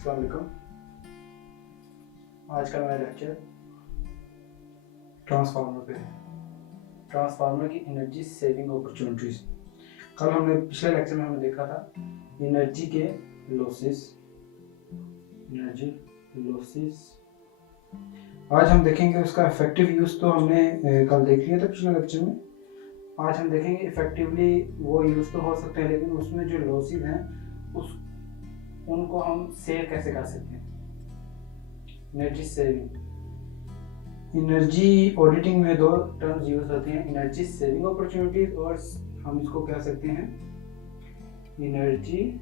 अस्सलाम वालेकुम। आज का मेरा लेक्चर ट्रांसफार्मर पे है। ट्रांसफार्मर की एनर्जी सेविंग अपॉर्चुनिटीज। कल हमने पिछले लेक्चर में हमने देखा था एनर्जी के लॉसेस। आज हम देखेंगे उसका इफेक्टिव यूज। तो हमने कल देख लिया था पिछले लेक्चर में। आज हम देखेंगे इफेक्टिवली वो यूज तो हो सकते हैं, लेकिन उसमें जो लॉसेस हैं उनको हम सेव कैसे कर सकते हैं। एनर्जी सेविंग, एनर्जी ऑडिटिंग में दो टर्म्स यूज होती हैं, एनर्जी सेविंग अपॉर्चुनिटीज और हम इसको कह सकते हैं एनर्जी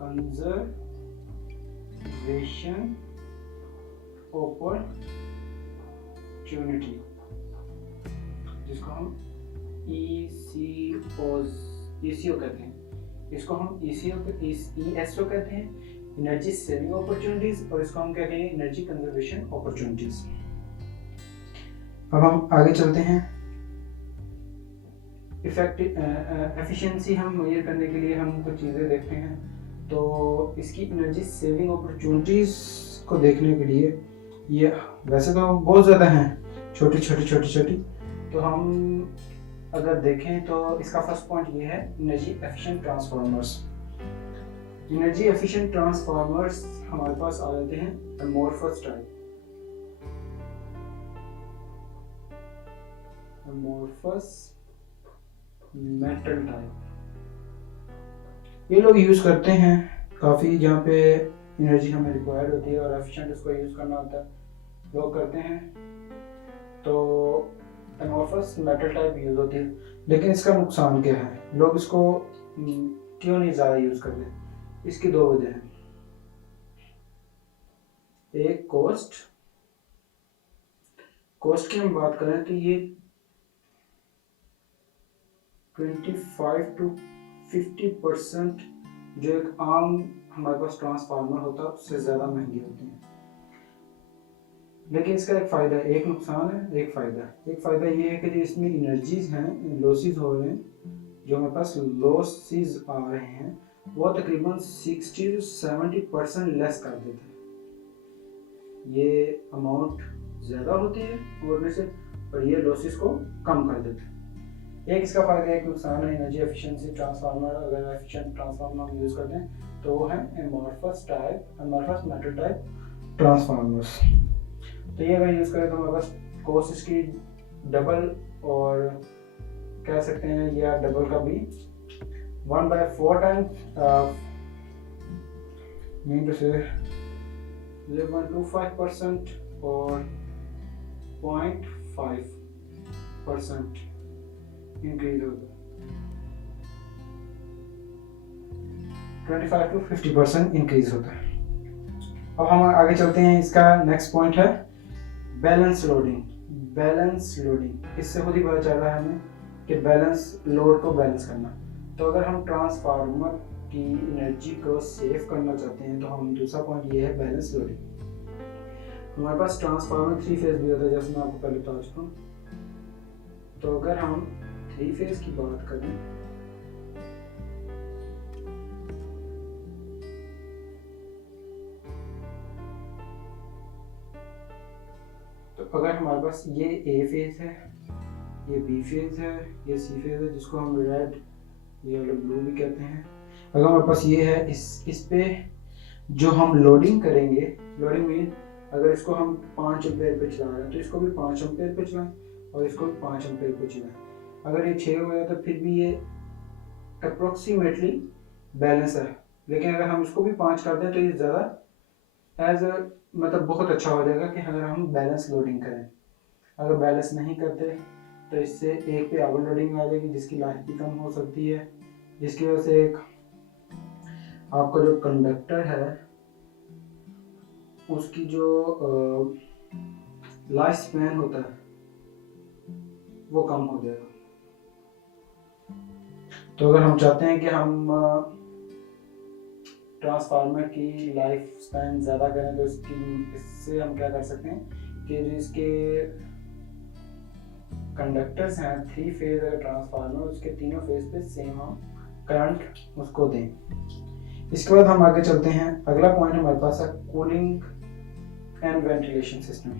कंजर्वेशन अपॉर्चुनिटी, जिसको हम ECO कहते हैं। इसको हम ESO कहते हैं, एनर्जी सेविंग अपॉर्चुनिटीज, और इसको हम कहते हैं एनर्जी कंजर्वेशन अपॉर्चुनिटीज। अब हम आगे चलते हैं। एफिशिएंसी हम मेजर करने के लिए हम कुछ चीज़ें देखते हैं। तो इसकी एनर्जी सेविंग अपॉर्चुनिटीज को देखने के लिए ये वैसे तो बहुत ज़्यादा हैं, छोटी। तो हम अगर देखें तो इसका फर्स्ट पॉइंट ये है energy efficient transformers. Energy efficient transformers हमारे पास आ जाते हैं अमोर्फस मेटल टाइप। ये लोग यूज करते हैं काफी, जहाँ पे एनर्जी हमें रिक्वायर्ड होती है और एफिशिएंट उसको यूज करना होता है, लोग करते हैं। तो अमोर्फस मेटल टाइप यूज होती है, लेकिन इसका नुकसान क्या है, लोग इसको क्यों नहीं ज़्यादा यूज करते। इसकी दो वजह हैं। एक कॉस्ट की हम बात करें तो ये 25 to 50% जो एक आम हमारे पास ट्रांसफार्मर होता है उससे ज़्यादा महंगी होती है। लेकिन इसका एक फ़ायदा, एक नुकसान है, एक फ़ायदा ये है कि जो इसमें एनर्जीज हैं, लॉसेस हो रहे हैं, जो हमारे पास लॉसेस आ रहे हैं वो तकरीबन 60 to 70% लेस कर देते हैं। ये अमाउंट ज़्यादा होती है और से, और ये लॉसेस को कम कर देते हैं। एक इसका फ़ायदा, एक नुकसान है। एनर्जी एफिशिएंसी ट्रांसफार्मर, अगर एफिशिएंट ट्रांसफार्मर हम यूज़ करते हैं तो वो है अमोर्फस मेटल टाइप ट्रांसफार्मर्स। तो ये अगर यूज़ करें तो हमारे पास कॉस्ट इसकी डबल, और कह सकते हैं या डबल का भी 1/4 टाइम्स, मीन टू से 0.25% और 0.5% इंक्रीज होता है। 25 to 50% इंक्रीज होता है। अब हम आगे चलते हैं। इसका नेक्स्ट पॉइंट है बैलेंस लोडिंग। इससे खुद ही पता चल रहा है हमें कि बैलेंस लोड को बैलेंस करना। तो अगर हम ट्रांसफार्मर की एनर्जी को सेव करना चाहते हैं तो हम दूसरा पॉइंट ये है बैलेंस लोडिंग। हमारे पास ट्रांसफार्मर 3 फेज भी होता है, जैसे मैं आपको पहले बता चुका हूँ। तो अगर हम 3 फेज की बात करें तो अगर हमारे पास ये A फेज है, ये B फेज है, ये C फेज है, जिसको हम रेड येलो ब्लू भी कहते हैं। अगर हमारे पास ये है, इस पे जो हम लोडिंग करेंगे, लोडिंग मीन अगर इसको हम 5 एम्पेयर पे चला रहे हैं तो इसको भी 5 एम्पेयर पे चलाएं और इसको भी 5 एम्पेयर पे चलाएं। अगर ये 6 हो जाए तो फिर भी ये अप्रोक्सीमेटली बैलेंस है। लेकिन अगर हम इसको भी 5 कर दें तो ये ज़्यादा मतलब बहुत अच्छा हो जाएगा कि अगर हम बैलेंस लोडिंग करें। अगर बैलेंस नहीं करते तो इससे एक पे ओवर लोडिंग आ जाएगी, जिसकी लाइफ भी कम हो सकती है, जिसकी वजह से एक आपका जो कंडक्टर है उसकी जो लाइफ स्पैन होता है वो कम हो जाएगा। तो अगर हम चाहते हैं कि हम ट्रांसफार्मर की लाइफ स्पैन ज़्यादा करें तो इससे हम क्या कर सकते हैं कि जो इसके कंडक्टर्स हैं 3 फेज ट्रांसफार्मर, उसके तीनों फेज पे सेम हम करंट उसको दें। इसके बाद हम आगे चलते हैं। अगला पॉइंट हमारे पास है कूलिंग एंड वेंटिलेशन सिस्टम।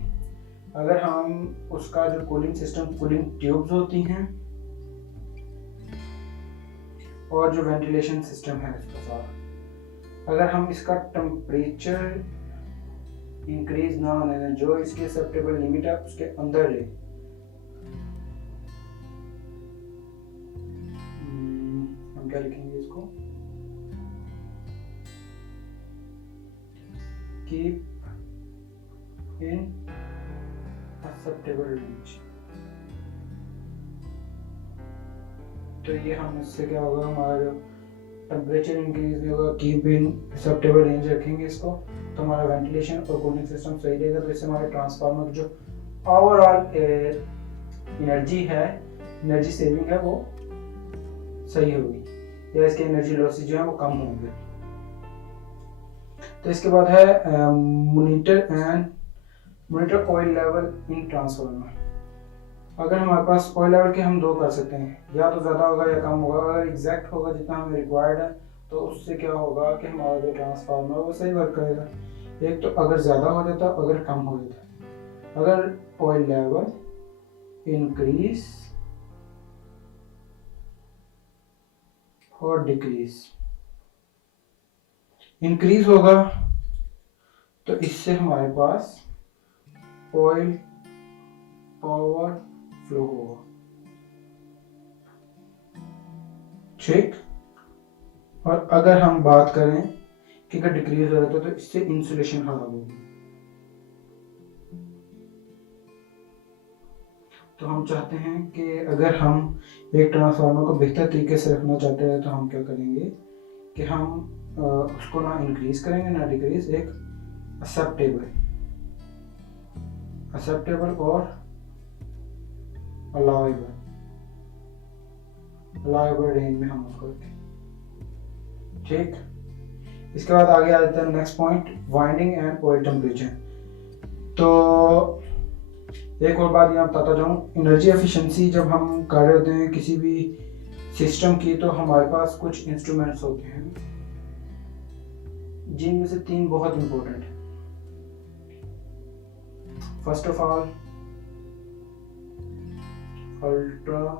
अगर हम उसका जो कूलिंग सिस्टम, कूलिंग ट्यूब्स होती हैं और जो वेंटिलेशन सिस्टम है उसका साथ, अगर हम इसका टेम्परेचर इंक्रीज ना होने दें, जो इसकी एक्सेप्टेबल लिमिट है उसके अंदर रहे, हम क्या लिखेंगे इसको, कीप इन एक्सेप्टेबल रेंज। तो ये हम इससे क्या होगा, हमारा जो टेम्परेचर इंक्रीज नहीं होगा, कीप इन एक्सेप्टेबल रेंज रखेंगे इसको, तो हमारा वेंटिलेशन और कूलिंग सिस्टम सही रहेगा। तो इससे हमारे ट्रांसफार्मर की जो ओवरऑल एनर्जी है, एनर्जी सेविंग है, वो सही होगी या इसके एनर्जी लॉसेज जो है वो कम होंगे। तो इसके बाद है monitor oil level in transformer. अगर हमारे पास ऑयल लेवल के हम दो कर सकते हैं, या तो ज़्यादा होगा या कम होगा। अगर एग्जैक्ट होगा जितना हमें रिक्वायर्ड है तो उससे क्या होगा कि हमारा जो ट्रांसफार्मर वो सही वर्क करेगा। एक तो अगर ज़्यादा हो जाता, अगर कम हो जाता। अगर ऑयल लेवल इंक्रीज और डिक्रीज, इंक्रीज होगा तो इससे हमारे पास ऑयल पावर फ्लो होगा, ठीक। और अगर हम बात करें कि अगर डिक्रीज हो रहा था तो इससे इंसुलेशन खराब होगी। तो हम चाहते हैं कि अगर हम एक ट्रांसफार्मर को बेहतर तरीके से रखना चाहते हैं तो हम क्या करेंगे कि हम उसको ना इंक्रीज करेंगे ना डिक्रीज, एक एक्सेप्टेबल और अलाउएबल रेंज में हम उसको रखें, ठीक। इसके बाद आगे आ जाता है next point, winding and oil temperature. तो एक और बात यहाँ बताता जाऊँ, एनर्जी एफिशिएंसी जब हम कर रहे होते हैं किसी भी सिस्टम की, तो हमारे पास कुछ इंस्ट्रूमेंट्स होते हैं जिनमें से तीन बहुत इंपॉर्टेंट है। First of all ultrasonic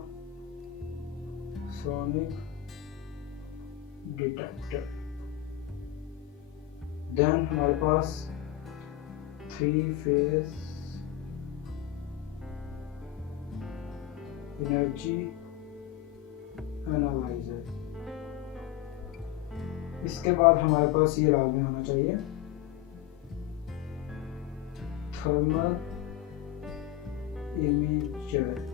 detector, then हमारे पास 3 फेज एनर्जी एनालाइजर। इसके बाद हमारे पास ये लाजमी होना चाहिए थर्मल इमेजर।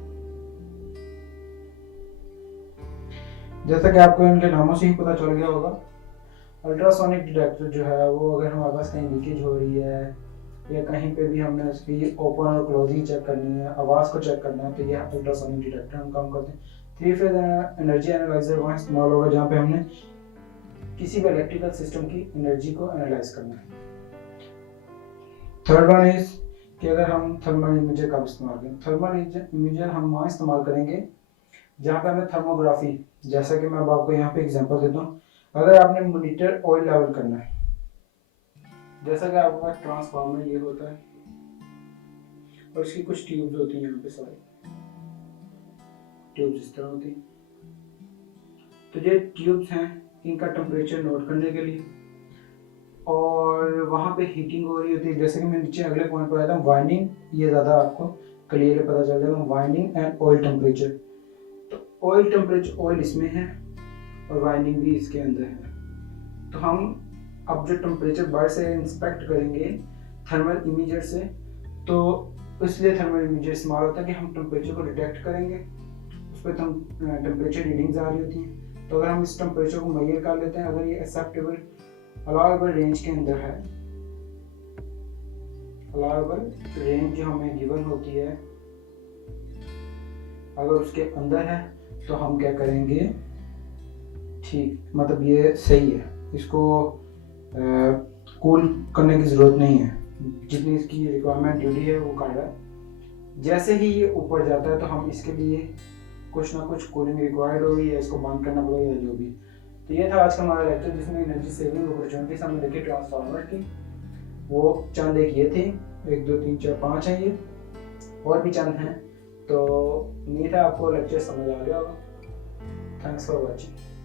जैसा कि आपको इनके नामों से ही पता चल गया होगा, अल्ट्रासोनिक डिटेक्टर जो है वो अगर हमारे पास कहीं लीकेज हो रही है या कहीं पे भी हमने उसकी ओपन और क्लोजिंग चेक करनी है, आवाज़ को चेक करना है, तो यह अल्ट्रासोनिक डिटेक्टर हम काम करते हैं। 3 फेज एनर्जी एनालाइजर वहाँ इस्तेमाल होगा जहाँ पे हमने किसी भी इलेक्ट्रिकल सिस्टम की एनर्जी को एनालाइज करना है। थर्ड वन इज कि अगर हम थर्मल इमेजर का इस्तेमाल करें, थर्मल इमेजर हम वहाँ इस्तेमाल करेंगे जहाँ पे हमें थर्मोग्राफी, जैसा कि मैं अब आपको यहाँ पे एग्जांपल देता हूँ। अगर आपने मॉनिटर ऑयल लेवल करना है, जैसा कि आपके पास ट्रांसफार्मर ये होता है और इसकी कुछ ट्यूब्स होती हैं, यहाँ पे सारी ट्यूब्स इस तरह होती हैं। तो ये ट्यूब्स हैं, इनका टेम्परेचर नोट करने के लिए, और वहाँ पे हीटिंग हो रही होती है। जैसे कि मैं नीचे अगले पॉइंट पर आया था, वाइंडिंग, ये ज़्यादा आपको क्लियर पता चल जाएगा, वाइंडिंग एंड ऑयल टेम्परेचर। तो ऑयल टेम्परेचर, ऑयल इसमें है और वाइंडिंग भी इसके अंदर है। तो हम अब जो टेम्परेचर बाहर से इंस्पेक्ट करेंगे थर्मल इमेजर से, तो इसलिए थर्मल इमेजर इस्तेमाल होता है कि हम टेम्परेचर को डिटेक्ट करेंगे, उस पर टेम्परेचर रीडिंग्स आ रही होती हैं। तो अगर हम इस टेम्परेचर को मेजर कर लेते हैं, अगर ये एक्सेप्टेबल अलाउएबल रेंज के अंदर है, अलाउएबल रेंज जो हमें गिवन होती है, अगर उसके अंदर है तो हम क्या करेंगे, ठीक, मतलब ये सही है, इसको कूल करने की ज़रूरत नहीं है, जितनी इसकी रिक्वायरमेंट ड्यूटी है वो कर रहा है। जैसे ही ये ऊपर जाता है तो हम इसके लिए कुछ ना कुछ कूलिंग रिक्वायर्ड होगी या इसको बंद करना पड़ेगा या जो भी। तो ये था आज का हमारा लेक्चर जिसमें एनर्जी सेविंग अपॉर्चुनिटीज हमने देखी ट्रांसफार्मर की। वो चंद एक ये थे, 1 2 3 4 5 हैं, ये और भी चंद हैं। तो उम्मीद है आपको लेक्चर समझ आ गया होगा। Thanks for watching.